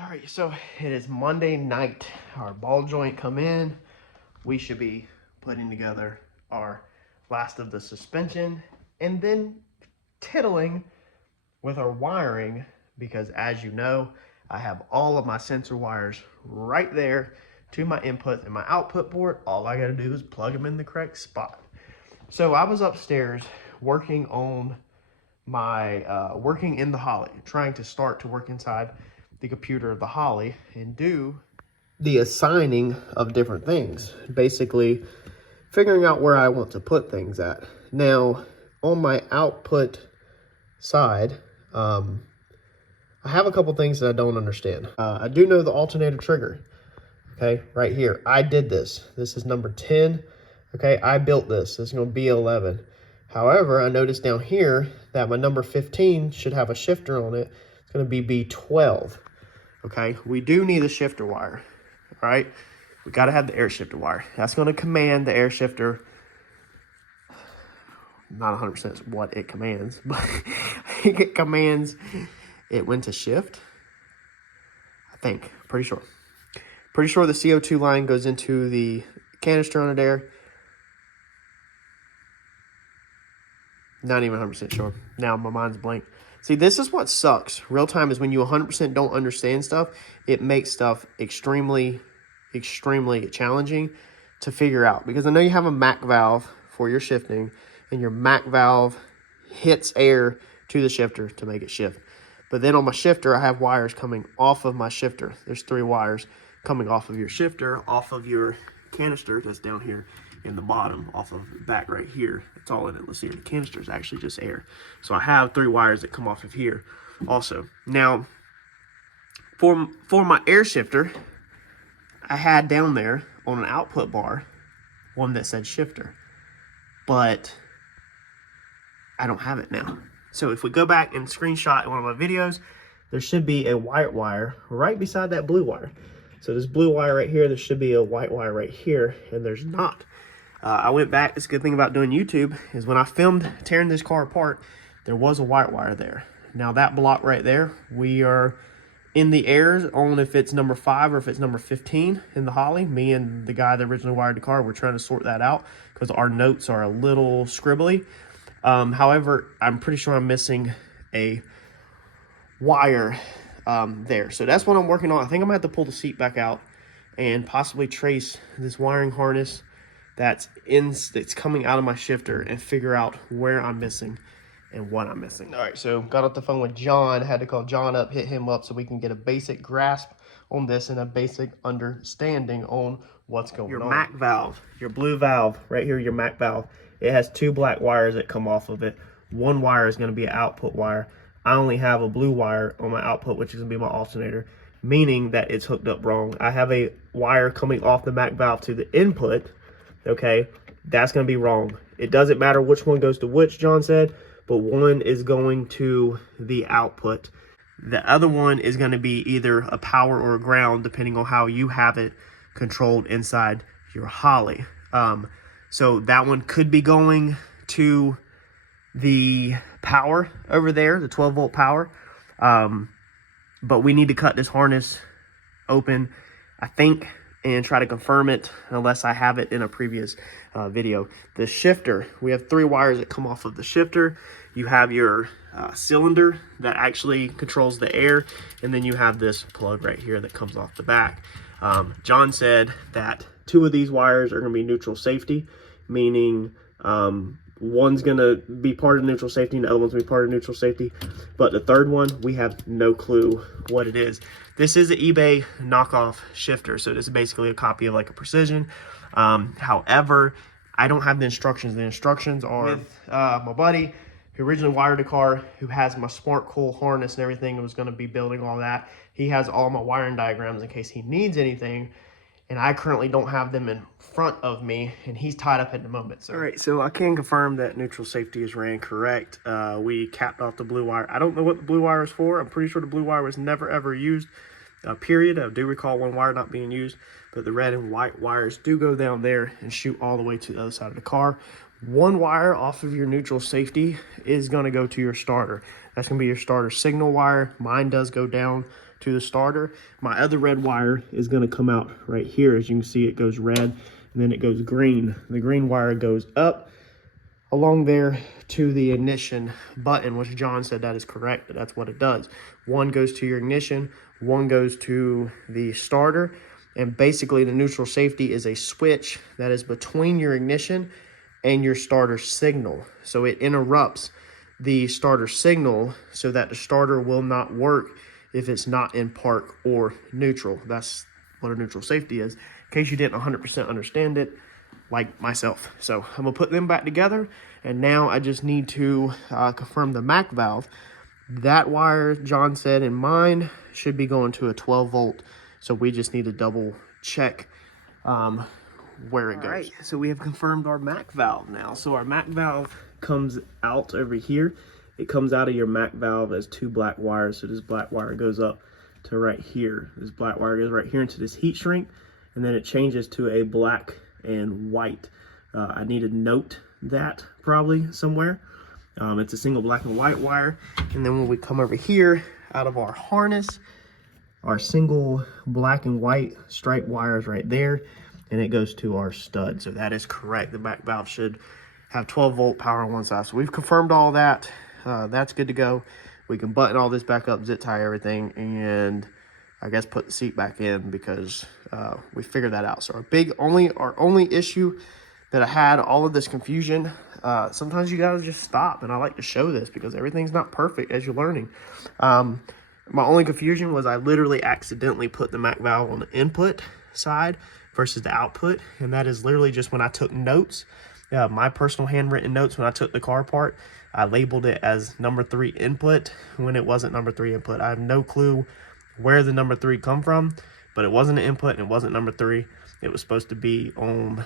All right, so it is Monday night. Our ball joint come in. We should be putting together our last of the suspension and then tiddling with our wiring because, as you know, I have all of my sensor wires right there to my input and my output port. All I got to do is plug them in the correct spot. So I was upstairs working on my working in the Holly, trying to start to work inside the computer of the Holly and do the assigning of different things, basically figuring out where I want to put things at. Now, on my output side, I have a couple things that I don't understand. I do know the alternator trigger, okay, right here. I did this. This is number 10, okay? I built this. This is going to be 11. However, I noticed down here that my number 15 should have a shifter on it. It's going to be B12. Okay, we do need a shifter wire, all right? We got to have the air shifter wire. That's going to command the air shifter. Not 100% what it commands, but I think it commands it when to shift. I think, pretty sure. Pretty sure the CO2 line goes into the canister on it there. Not even 100% sure. Now my mind's blank. See, this is what sucks. Real time is when you 100% don't understand stuff, it makes stuff extremely, extremely challenging to figure out. Because I know you have a MAC valve for your shifting, and your MAC valve hits air to the shifter to make it shift. But then on my shifter, I have wires coming off of my shifter. There's 3 wires coming off of your shifter, off of your canister that's down here in the bottom, off of the back right here. That's all in it. Let's see, the canister is actually just air. So I have 3 wires that come off of here also. Now, for my air shifter, I had down there on an output bar one that said shifter, but I don't have it now. So if we go back and screenshot one of my videos, there should be a white wire right beside that blue wire. So this blue wire right here, there should be a white wire right here, and there's not. I went back. This good thing about doing YouTube is when I filmed tearing this car apart, there was a white wire there. Now that block right there, we are in the airs on if it's number 5 or if it's number 15 in the Holly. Me and the guy that originally wired the car, we're trying to sort that out because our notes are a little scribbly. However, I'm pretty sure I'm missing a wire there. So that's what I'm working on. I think I'm gonna have to pull the seat back out and possibly trace this wiring harness that's coming out of my shifter and figure out where I'm missing and what I'm missing. All right, so got off the phone with John. Had to call John up, hit him up so we can get a basic grasp on this and a basic understanding on what's going on. Your MAC valve, your blue valve right here, your MAC valve. It has 2 black wires that come off of it. 1 wire is going to be an output wire. I only have a blue wire on my output, which is going to be my alternator, meaning that it's hooked up wrong. I have a wire coming off the MAC valve to the input. Okay, that's going to be wrong. It doesn't matter which one goes to which, John said, but one is going to the output. The other one is going to be either a power or a ground, depending on how you have it controlled inside your Holly. So that one could be going to the power over there, the 12-volt power. But we need to cut this harness open, I think, and try to confirm it unless I have it in a previous video. The shifter, we have 3 wires that come off of the shifter. You have your cylinder that actually controls the air, and then you have this plug right here that comes off the back. John said that 2 of these wires are going to be neutral safety, meaning one's going to be part of neutral safety and the other one's going to be part of neutral safety. But the third one, we have no clue what it is. This is an eBay knockoff shifter, so this is basically a copy of like a Precision. However, I don't have the instructions. The instructions are with my buddy who originally wired the car, who has my smart coil harness and everything, and was going to be building all that. He has all my wiring diagrams in case he needs anything, and I currently don't have them in front of me, and he's tied up at the moment. So. All right, so I can confirm that neutral safety is ran correct. We capped off the blue wire. I don't know what the blue wire is for. I'm pretty sure the blue wire was never ever used, period. I do recall 1 wire not being used, but the red and white wires do go down there and shoot all the way to the other side of the car. One wire off of your neutral safety is going to go to your starter. That's going to be your starter signal wire. Mine does go down to the starter. My other red wire is going to come out right here. As you can see, it goes red and then it goes green. The green wire goes up along there to the ignition button, which John said that is correct. That's what it does. One goes to your ignition, one goes to the starter, and basically the neutral safety is a switch that is between your ignition and your starter signal. So it interrupts the starter signal so that the starter will not work if it's not in park or neutral. That's what a neutral safety is, in case you didn't 100% understand it, like myself. So I'm gonna put them back together, and now I just need to confirm the MAC valve. That wire, John said, in mine should be going to a 12 volt. So we just need to double check where it goes. All right, so we have confirmed our MAC valve now. So our MAC valve comes out over here. It comes out of your MAC valve as two black wires. So this black wire goes up to right here. This black wire goes right here into this heat shrink, and then it changes to a black and white. I need to note that probably somewhere. It's a single black and white wire. And then when we come over here out of our harness, our single black and white stripe wires right there, and it goes to our stud. So that is correct. The back valve should have 12 volt power on one side. So we've confirmed all that. That's good to go. We can button all this back up, zip tie everything, and I guess put the seat back in because we figured that out. So our only issue that I had, all of this confusion, sometimes you gotta just stop, and I like to show this because everything's not perfect as you're learning. My only confusion was I literally accidentally put the MAC valve on the input side versus the output, and that is literally just when I took notes, my personal handwritten notes when I took the car apart, I labeled it as number 3 input when it wasn't number 3 input. I have no clue where the number 3 come from, but it wasn't an input and it wasn't number 3. It was supposed to be on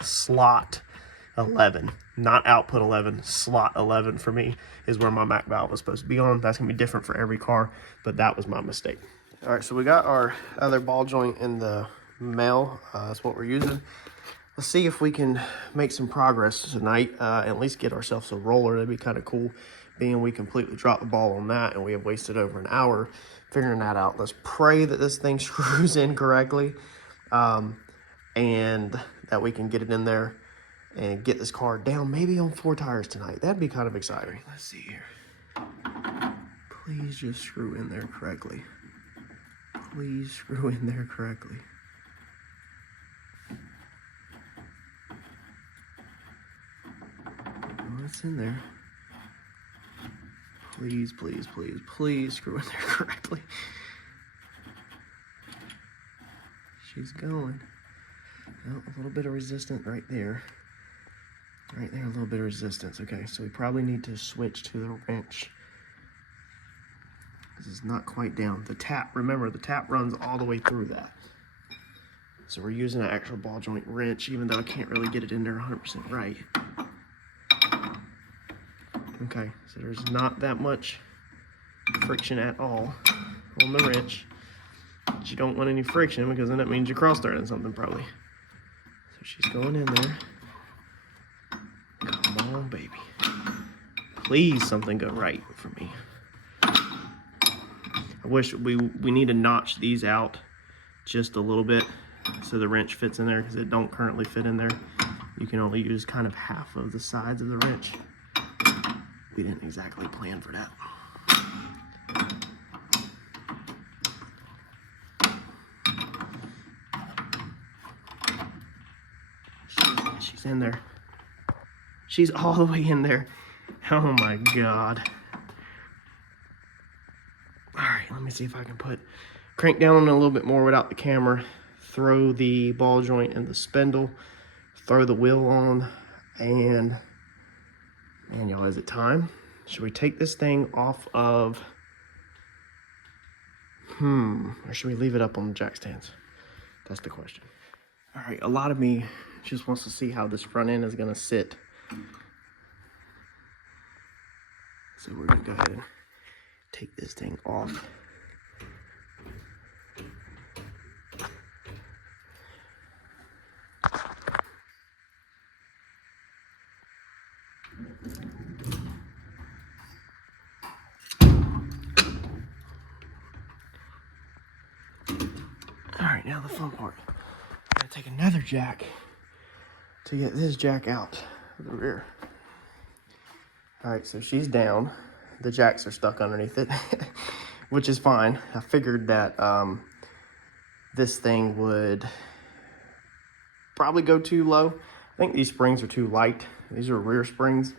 slot 11, not output 11. Slot 11 for me is where my MAC valve was supposed to be on. That's gonna be different for every car, but that was my mistake. All right, so we got our other ball joint in the mail. That's what we're using. Let's see if we can make some progress tonight, at least get ourselves a roller. That'd be kind of cool, being we completely dropped the ball on that and we have wasted over an hour figuring that out. Let's pray that this thing screws in correctly, and that we can get it in there and get this car down maybe on 4 tires tonight. That'd be kind of exciting. Let's see here. Please just screw in there correctly. Please screw in there correctly. Oh, it's in there. Please, please, please, please screw in there correctly. She's going. Oh, a little bit of resistance right there. Right there, a little bit of resistance. Okay, so we probably need to switch to the wrench. This is not quite down. The tap, remember, the tap runs all the way through that. So we're using an actual ball joint wrench, even though I can't really get it in there 100% right. Okay, so there's not that much friction at all on the wrench. But you don't want any friction because then that means you're cross-threading something probably. So she's going in there. Come on, baby. Please something go right for me. I wish we need to notch these out just a little bit so the wrench fits in there, because it don't currently fit in there. You can only use kind of half of the sides of the wrench. We didn't exactly plan for that. She's in there. She's all the way in there. Oh my God. All right, let me see if I can crank down on it a little bit more without the camera, throw the ball joint and the spindle, throw the wheel on, and man, y'all, is it time? Should we take this thing off of, or should we leave it up on the jack stands? That's the question. All right, a lot of me just wants to see how this front end is gonna sit. So we're gonna go ahead and take this thing off. right, now the fun part. I'm gonna take another jack to get this jack out of the rear. All right, so she's down. The jacks are stuck underneath it, which is fine. I figured that this thing would probably go too low. I think these springs are too light. These are rear springs.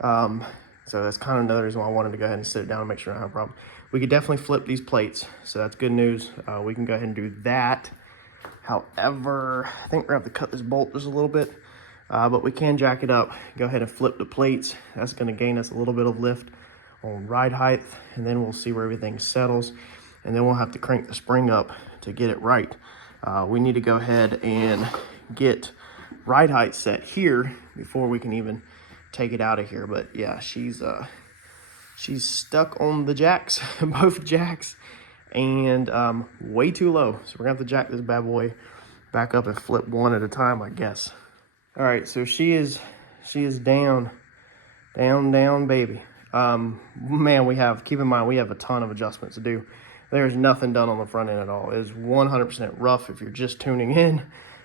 So that's kind of another reason why I wanted to go ahead and sit it down and make sure I don't have a problem. We could definitely flip these plates, so that's good news. We can go ahead and do that. However, I think we're gonna have to cut this bolt just a little bit, but we can jack it up, go ahead and flip the plates. That's gonna gain us a little bit of lift on ride height, and then we'll see where everything settles, and then we'll have to crank the spring up to get it right. We need to go ahead and get ride height set here before we can even take it out of here. But yeah, she's stuck on the jacks, both jacks, and way too low. So we're gonna have to jack this bad boy back up and flip one at a time, I guess. All right, so she is down, baby. Man, keep in mind, we have a ton of adjustments to do. There's nothing done on the front end at all. It is 100% rough if you're just tuning in.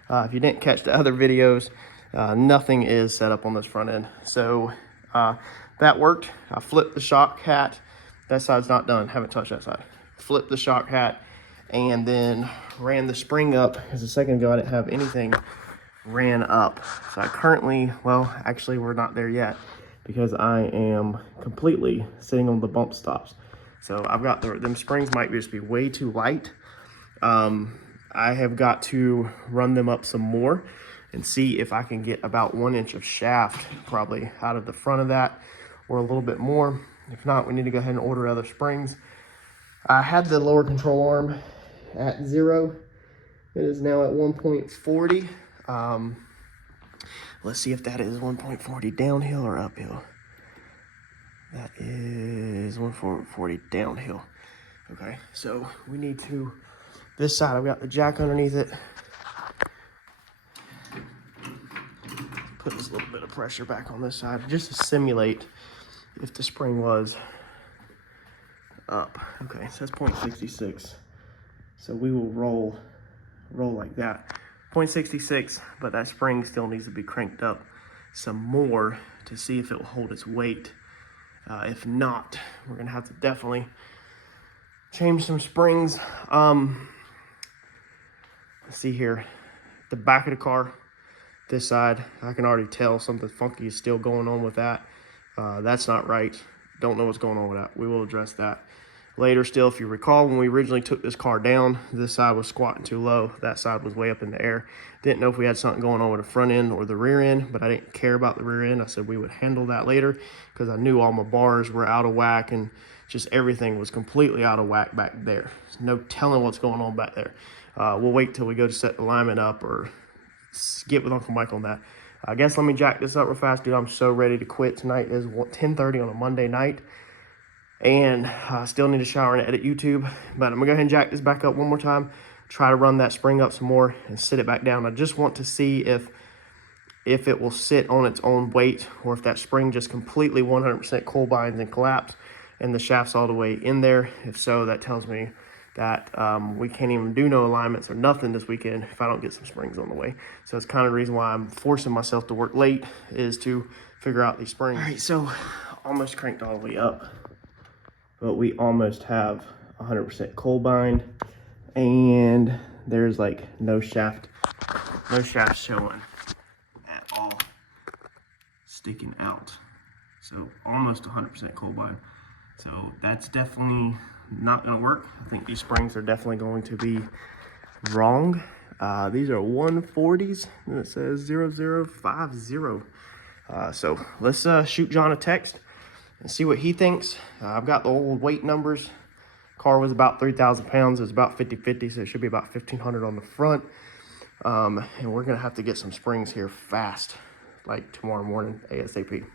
If you didn't catch the other videos, nothing is set up on this front end. So that worked. I flipped the shock hat. That side's not done. Haven't touched that side. Flipped the shock hat and then ran the spring up, because a second ago I didn't have anything ran up. So I currently, well, actually we're not there yet, because I am completely sitting on the bump stops. So I've got them springs might just be way too light. I have got to run them up some more and see if I can get about 1 inch of shaft probably out of the front of that, or a little bit more. If not, we need to go ahead and order other springs. I had the lower control arm at 0. It is now at 1.40. Let's see if that is 1.40 downhill or uphill. That is 1.40 downhill. Okay, so we need to, this side, I've got the jack underneath it. Put this little bit of pressure back on this side just to simulate if the spring was up. Okay, so that's 0.66. So we will roll like that. 0.66, but that spring still needs to be cranked up some more to see if it will hold its weight. If not, we're gonna have to definitely change some springs. Let's see here, the back of the car, this side, I can already tell something funky is still going on with that. That's not right. Don't know what's going on with that. We will address that later. Still, if you recall, when we originally took this car down, this side was squatting too low. That side was way up in the air. Didn't know if we had something going on with the front end or the rear end, but I didn't care about the rear end. I said we would handle that later, because I knew all my bars were out of whack and just everything was completely out of whack back there. There's no telling what's going on back there. We'll wait till we go to set the alignment up or get with Uncle Mike on that. I guess let me jack this up real fast, dude. I'm so ready to quit. Tonight is 10:30 on a Monday night, and I still need to shower and edit YouTube, but I'm gonna go ahead and jack this back up one more time, try to run that spring up some more and sit it back down. I just want to see if it will sit on its own weight, or if that spring just completely 100% cold binds and collapse and the shaft's all the way in there. If so, that tells me that we can't even do no alignments or nothing this weekend if I don't get some springs on the way. So it's kind of the reason why I'm forcing myself to work late, is to figure out these springs. All right, so almost cranked all the way up, but we almost have 100% cold bind, and there's like no shaft showing at all, sticking out. So almost 100% cold bind. So that's definitely not gonna work. I think these springs are definitely going to be wrong. These are 140s, and it says 0050. So let's shoot John a text and see what he thinks. I've got the old weight numbers. Car was about 3,000 pounds. It was about 50-50, so it should be about 1,500 on the front. And we're gonna have to get some springs here fast, like tomorrow morning, ASAP.